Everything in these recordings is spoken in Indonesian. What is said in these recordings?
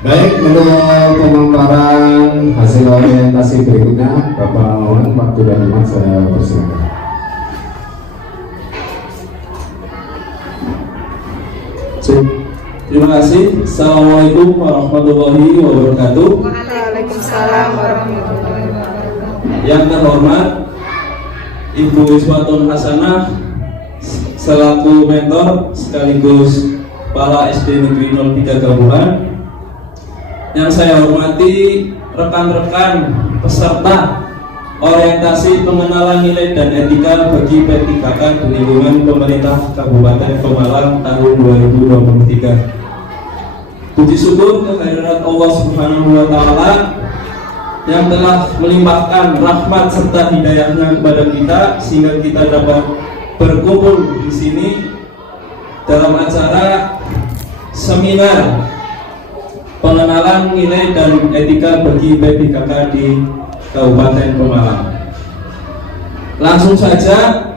Baik, untuk pemaparan hasil orientasi berikutnya, Bapak mohon waktu dan tempat saya persilakan. Terima kasih. Assalamualaikum warahmatullahi wabarakatuh. Waalaikumsalam warahmatullahi wabarakatuh. Yang terhormat Ibu Iswatun Hasanah selaku mentor sekaligus Kepala SD Negeri 03 Gabungan. Yang saya hormati rekan-rekan peserta orientasi pengenalan nilai dan etika bagi P3K di lingkungan pemerintah Kabupaten Pemalang tahun 2023. Puji syukur kehadirat Allah Subhanahu wa Ta'ala yang telah melimpahkan rahmat serta hidayahnya kepada kita sehingga kita dapat berkumpul di sini dalam acara seminar pengenalan nilai dan etika bagi P3K di Kabupaten Pemalang. Langsung saja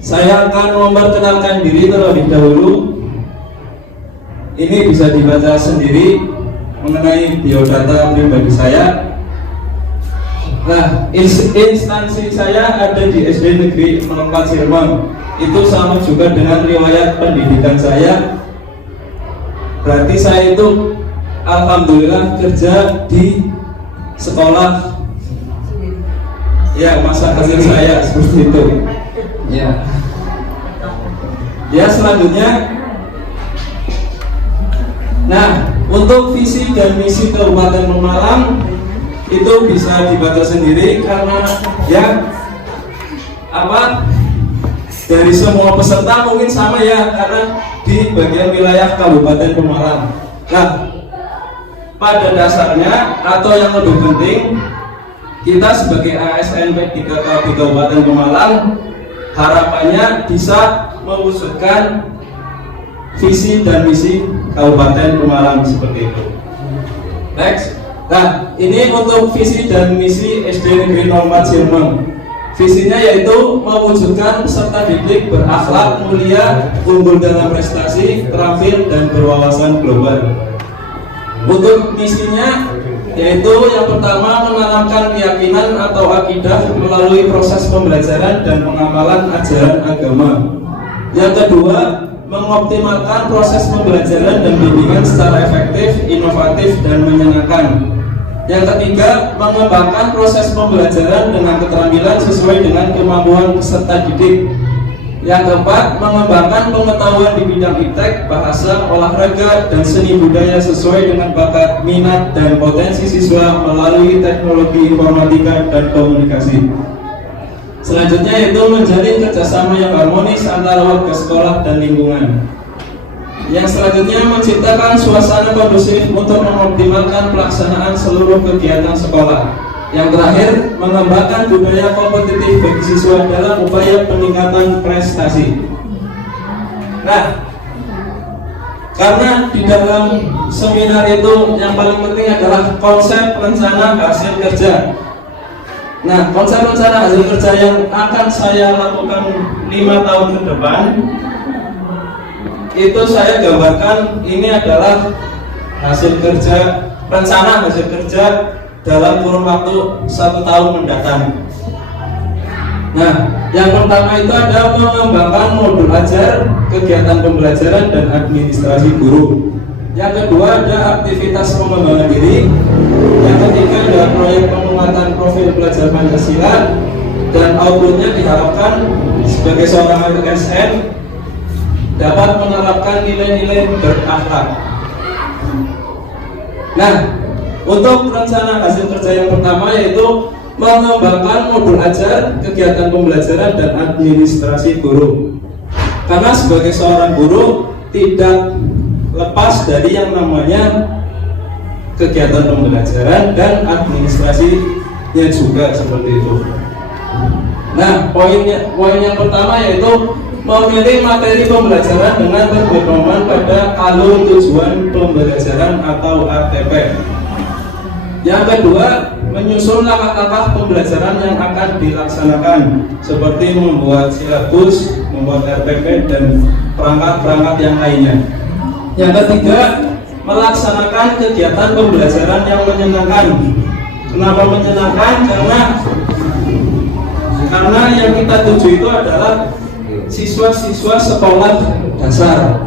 saya akan memperkenalkan diri terlebih dahulu. Ini bisa dibaca sendiri mengenai biodata pribadi saya. Nah, instansi saya ada di SD Negeri 04 Sirmang. Itu sama juga dengan riwayat pendidikan saya. Berarti saya itu alhamdulillah kerja di sekolah. Ya, masa hasil saya seperti itu. Ya, selanjutnya. Nah, untuk visi dan misi Kabupaten Pemalang itu bisa dibaca sendiri karena ya dari semua peserta mungkin sama ya karena di bagian wilayah Kabupaten Pemalang. Nah, pada dasarnya atau yang lebih penting, kita sebagai ASN P3K di Kabupaten Pemalang harapannya bisa mewujudkan visi dan misi Kabupaten Pemalang seperti itu. Next. Nah, ini untuk visi dan misi SD Negeri 04 Sirmang. Visinya yaitu mewujudkan peserta didik berakhlak mulia, unggul dalam prestasi, terampil dan berwawasan global. Untuk misinya yaitu yang pertama menanamkan keyakinan atau akidah melalui proses pembelajaran dan pengamalan ajaran agama. Yang kedua, mengoptimalkan proses pembelajaran dan bimbingan secara efektif, inovatif dan menyenangkan. Yang ketiga, mengembangkan proses pembelajaran dengan keterampilan sesuai dengan kemampuan peserta didik. Yang keempat, mengembangkan pengetahuan di bidang iptek, bahasa, olahraga, dan seni budaya sesuai dengan bakat, minat, dan potensi siswa melalui teknologi informatika dan komunikasi. Selanjutnya yaitu menjalin kerjasama yang harmonis antara warga sekolah dan lingkungan. Yang selanjutnya menciptakan suasana kondusif untuk mengoptimalkan pelaksanaan seluruh kegiatan sekolah. Yang terakhir, mengembangkan budaya kompetitif bagi siswa dalam upaya peningkatan prestasi. Nah, karena di dalam seminar itu yang paling penting adalah konsep rencana hasil kerja. Nah, konsep rencana hasil kerja yang akan saya lakukan 5 tahun ke depan itu saya gambarkan ini adalah hasil kerja, rencana hasil kerja dalam kurun waktu 1 tahun mendatang. Nah, yang pertama itu ada mengembangkan modul ajar, kegiatan pembelajaran dan administrasi guru. Yang kedua ada aktivitas pengembangan diri. Yang ketiga ada proyek penguatan profil pelajar Pancasila, dan outputnya diharapkan sebagai seorang ASN dapat menerapkan nilai-nilai berakhlak. Nah, untuk rencana hasil kerja yang pertama yaitu mengembangkan modul ajar, kegiatan pembelajaran dan administrasi guru. Karena sebagai seorang guru tidak lepas dari yang namanya kegiatan pembelajaran dan administrasinya juga seperti itu. Nah, poin yang pertama yaitu memilih materi pembelajaran dengan berpedoman pada alur tujuan pembelajaran atau ATP. Yang kedua, menyusun langkah-langkah pembelajaran yang akan dilaksanakan seperti membuat silabus, membuat RPP dan perangkat-perangkat yang lainnya. Yang ketiga, melaksanakan kegiatan pembelajaran yang menyenangkan. Kenapa menyenangkan? Karena yang kita tuju itu adalah siswa-siswa sekolah dasar.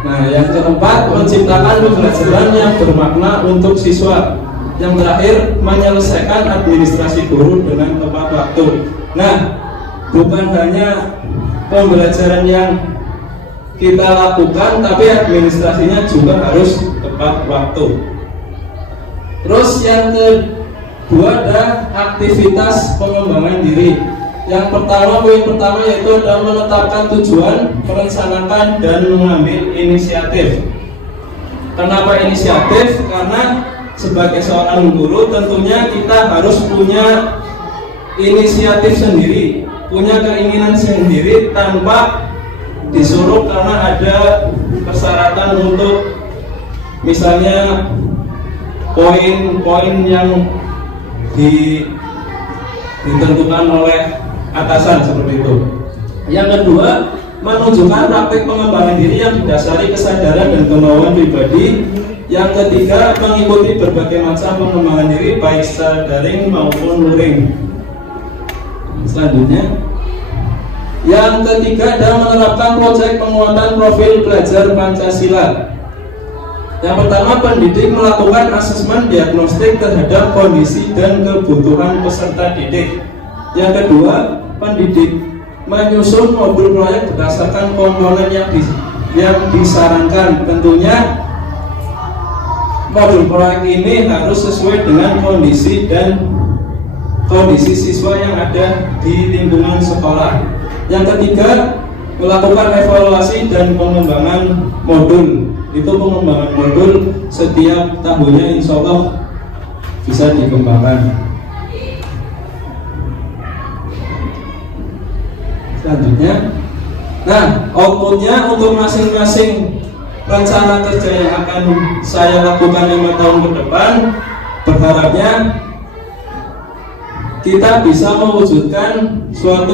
Nah, yang keempat, menciptakan pembelajaran yang bermakna untuk siswa. Yang terakhir, menyelesaikan administrasi guru dengan tepat waktu. Nah, bukan hanya pembelajaran yang kita lakukan, tapi administrasinya juga harus tepat waktu. Terus yang kedua ada aktivitas pengembangan diri. Yang pertama, poin pertama yaitu adalah menetapkan tujuan, merencanakan dan mengambil inisiatif. Kenapa inisiatif? Karena sebagai seorang guru tentunya kita harus punya inisiatif sendiri, punya keinginan sendiri tanpa disuruh, karena ada persyaratan untuk misalnya poin-poin yang ditentukan oleh atasan seperti itu. Yang kedua, menunjukkan praktik pengembangan diri yang didasari kesadaran dan kemauan pribadi. Yang ketiga, mengikuti berbagai macam pengembangan diri baik secara daring maupun luring. Selanjutnya, yang ketiga adalah menerapkan proyek penguatan profil pelajar Pancasila. Yang pertama, pendidik melakukan asesmen diagnostik terhadap kondisi dan kebutuhan peserta didik. Yang kedua, pendidik menyusun modul proyek berdasarkan komponen yang disarankan. Tentunya modul proyek ini harus sesuai dengan kondisi siswa yang ada di lingkungan sekolah. Yang ketiga, melakukan evaluasi dan pengembangan modul. Itu pengembangan modul setiap tahunnya insya Allah bisa dikembangkan. Selanjutnya, nah outputnya untuk masing-masing rencana kerja yang akan saya lakukan 5 tahun ke depan, berharapnya kita bisa mewujudkan suatu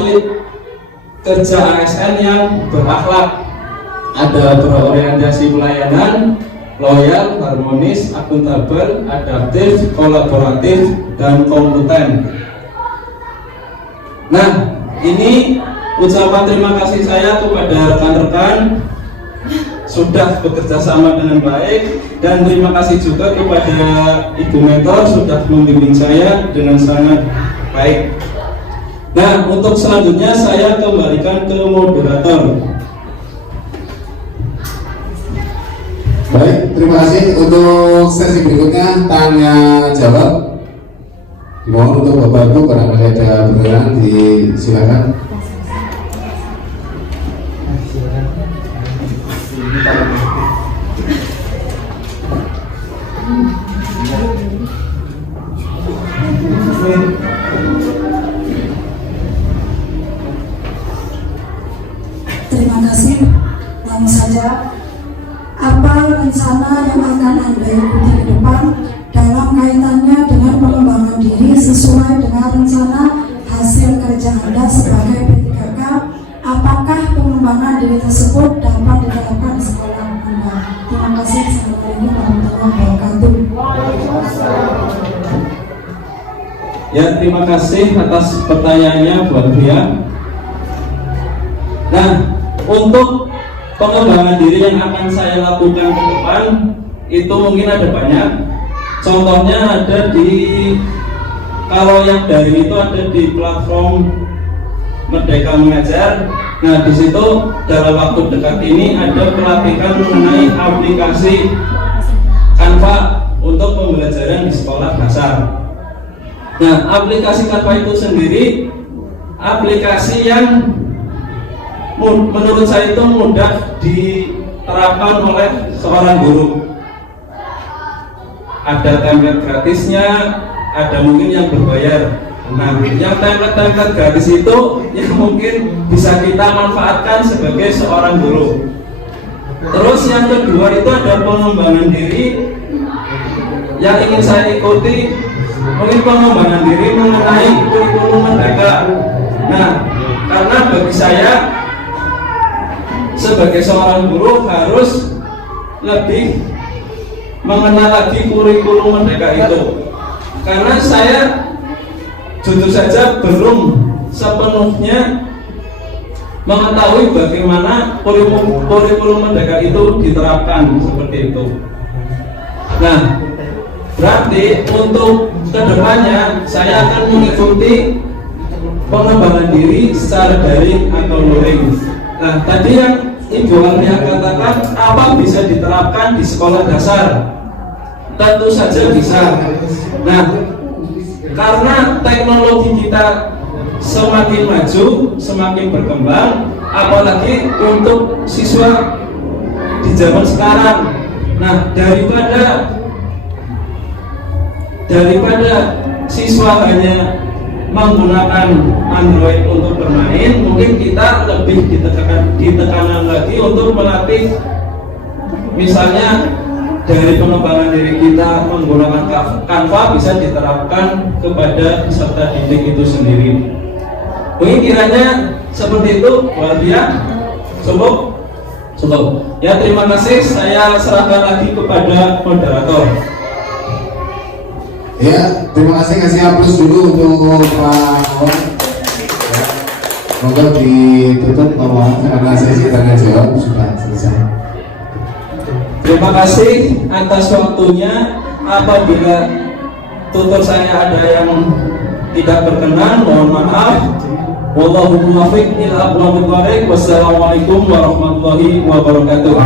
kerja ASN yang berakhlak, ada berorientasi pelayanan, loyal, harmonis, akuntabel, adaptif, kolaboratif, dan kompeten. Nah, ini ucapan terima kasih saya kepada rekan-rekan sudah bekerja sama dengan baik, dan terima kasih juga kepada Ibu Mentor sudah membimbing saya dengan sangat baik. Nah, untuk selanjutnya saya kembalikan ke moderator. Baik, terima kasih. Untuk sesi berikutnya tanya jawab. Mohon untuk Bapak Ibu barangkali ada pertanyaan disilakan. Terima kasih. Langsung saja, apa rencana yang akan Anda ikuti ke depan dalam kaitannya dengan pengembangan diri sesuai dengan rencana hasil kerja Anda sebagai P3K? Apakah pengembangan diri tersebut dapat diterapkan di sekolah Anda? Terima kasih. Assalamualaikum warahmatullahi wabarakatuh. Ya, terima kasih atas pertanyaannya buat dia. Nah, untuk pengembangan diri yang akan saya lakukan ke depan itu mungkin ada banyak. Contohnya ada kalau yang dari itu ada di platform Merdeka Mengajar. Nah, di situ dalam waktu dekat ini ada pelatihan mengenai aplikasi Canva untuk pembelajaran di sekolah dasar. Nah, aplikasi Canva itu sendiri aplikasi yang menurut saya itu mudah diterapkan oleh seorang guru. Ada template gratisnya, ada mungkin yang berbayar. Nah, yang template gratis itu yang mungkin bisa kita manfaatkan sebagai seorang guru. Terus yang kedua itu ada pengembangan diri yang ingin saya ikuti, mungkin pengembangan diri mengenai kurikulum Merdeka. Nah, karena bagi saya sebagai seorang guru harus lebih mengenal lagi kurikulum Merdeka itu, karena saya jujur saja belum sepenuhnya mengetahui bagaimana kurikulum Merdeka itu diterapkan seperti itu. Nah, berarti untuk kedepannya saya akan mengikuti pengembangan diri secara daring atau luring. Nah, tadi yang Ibu Alia katakan apa bisa diterapkan di sekolah dasar? Tentu saja bisa. Nah, karena teknologi kita semakin maju, semakin berkembang, apalagi untuk siswa di zaman sekarang. Nah, daripada siswa hanya menggunakan Android untuk bermain, mungkin kita lebih ditekanan lagi untuk melatih, misalnya dari pengembangan diri kita menggunakan Canva bisa diterapkan kepada peserta didik itu sendiri. Mungkin kiranya seperti itu, cukup. Ya, terima kasih. Saya serahkan lagi kepada moderator. Ya, terima kasih. Kasih aplaus dulu untuk Pak Wan. Ya, semoga ditutup ngomong karena sesi tanya jawab sudah selesai. Terima kasih atas waktunya. Apabila tutur saya ada yang tidak berkenan, mohon maaf. Wallahu muwaffiq ila aqwamit thoriq. Wassalamualaikum warahmatullahi wabarakatuh.